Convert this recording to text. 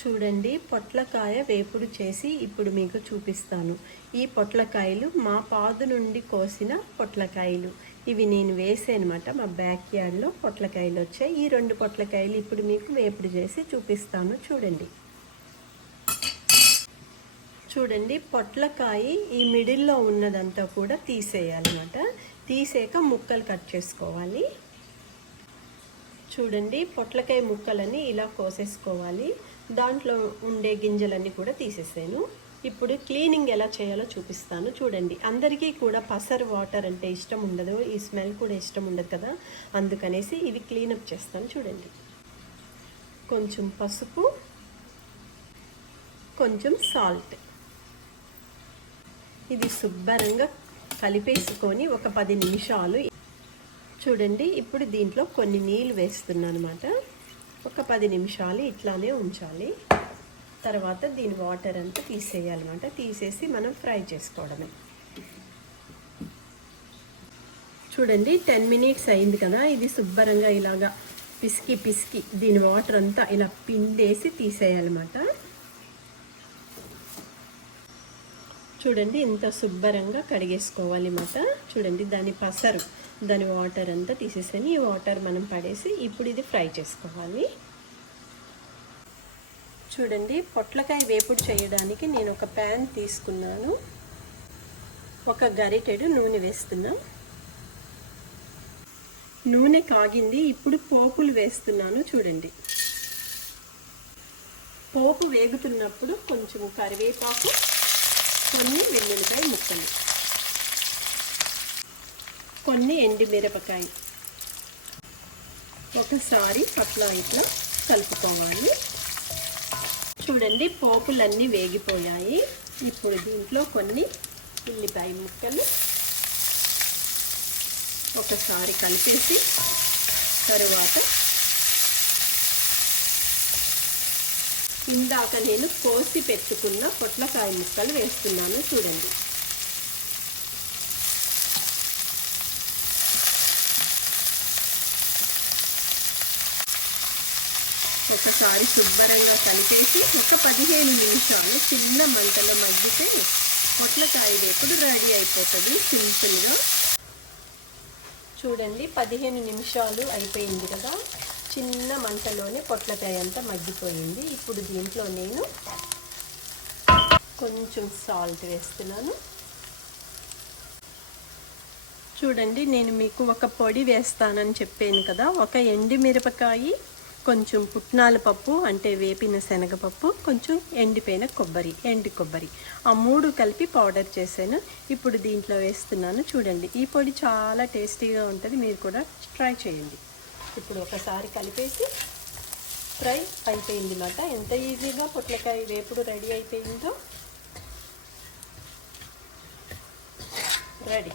చూడండి, పొట్లకాయ వేపుడు చేసి ఇప్పుడు మీకు చూపిస్తాను. ఈ పొట్లకాయలు మా పాదు నుండి కోసిన పొట్లకాయలు. ఇవి నేను వేసానమాట. మా బ్యాక్ యార్డ్లో పొట్లకాయలు వచ్చాయి. ఈ 2 పొట్లకాయలు ఇప్పుడు మీకు వేపుడు చేసి చూపిస్తాను. చూడండి, పొట్లకాయ ఈ మిడిల్లో ఉన్నదంతా కూడా తీసేయాలన్నమాట. తీసాక ముక్కలు కట్ చేసుకోవాలి. చూడండి, పొట్లకాయ ముక్కలని ఇలా కోసేసుకోవాలి. దాంట్లో ఉండే గింజలన్నీ కూడా తీసేసాను. ఇప్పుడు క్లీనింగ్ ఎలా చేయాలో చూపిస్తాను. చూడండి, అందరికీ కూడా పసరు వాటర్ అంటే ఇష్టం ఉండదు, ఈ స్మెల్ కూడా ఇష్టం ఉండదు కదా, అందుకనేసి ఇవి క్లీనప్ చేస్తాను. చూడండి, కొంచెం పసుపు, కొంచెం సాల్ట్, ఇది శుభ్రంగా కలిపేసుకొని ఒక 10 నిమిషాలు. చూడండి, ఇప్పుడు దీంట్లో కొన్ని నీళ్ళు వేస్తున్నాను అనమాట. ఒక 10 నిమిషాలు ఇట్లానే ఉంచాలి. తర్వాత దీని వాటర్ అంతా తీసేయాలన్నమాట. తీసేసి మనం ఫ్రై చేసుకోవడమే. చూడండి, 10 మినిట్స్ అయింది కదా. ఇది శుభ్రంగా ఇలాగా పిసికి దీని వాటర్ అంతా ఇలా పిండేసి తీసేయాలన్నమాట. చూడండి, ఇంత శుభ్రంగా కడిగేసుకోవాలి అన్నమాట. చూడండి, దాని వాటర్ అంతా తీసేసాను. ఈ వాటర్ మనం పడేసి ఇప్పుడు ఇది ఫ్రై చేసుకోవాలి. చూడండి, పొట్లకాయ వేపుడు చేయడానికి నేను ఒక ప్యాన్ తీసుకున్నాను. ఒక గరిటెడు నూనె వేస్తున్నా. నూనె కాగింది. ఇప్పుడు పోపులు వేస్తున్నాను. చూడండి, పోపు వేగుతున్నప్పుడు కొంచెం కరివేపాకు, కొన్ని వెల్లుల్లిపాయ ముక్కలు, కొన్ని ఎండుమిరపకాయ, ఒకసారి అట్లా ఇట్లా కలుపుకోవాలి. చూడండి, పోపులన్నీ వేగిపోయాయి. ఇప్పుడు దీంట్లో కొన్ని ఉల్లిపాయ ముక్కలు ఒకసారి కలిపేసి తరువాత ఇందాక నేను కోసి పెట్టుకున్న పొట్లకాయ ముక్కలు వేస్తున్నాను. చూడండి, ఒకసారి శుభ్రంగా కలిపేసి ఒక 15 నిమిషాలు చిన్న మంటలో మగ్గితే పొట్లకాయ వేపుడు రెడీ అయిపోతుంది సింపుల్గా. చూడండి, 15 నిమిషాలు అయిపోయింది కదా. చిన్న మంటలోనే పొట్లకాయ అంతా మగ్గిపోయింది. ఇప్పుడు దీంట్లో నేను కొంచెం సాల్ట్ వేస్తున్నాను. చూడండి, నేను మీకు ఒక పొడి వేస్తానని చెప్పాను కదా. ఒక ఎండుమిరపకాయ, కొంచెం పుట్నాల పప్పు అంటే వేపిన శనగపప్పు, కొంచెం ఎండిపోయిన ఎండు కొబ్బరి, ఆ 3 కలిపి పౌడర్ చేశాను. ఇప్పుడు దీంట్లో వేస్తున్నాను. చూడండి, ఈ పొడి చాలా టేస్టీగా ఉంటుంది. మీరు కూడా ట్రై చేయండి. ఇప్పుడు ఒకసారి కలిపేసి ఫ్రై అయిపోయింది అన్నమాట. ఎంత ఈజీగా పొట్లకాయ వేపుడు రెడీ అయిపోయిందో. రెడీ.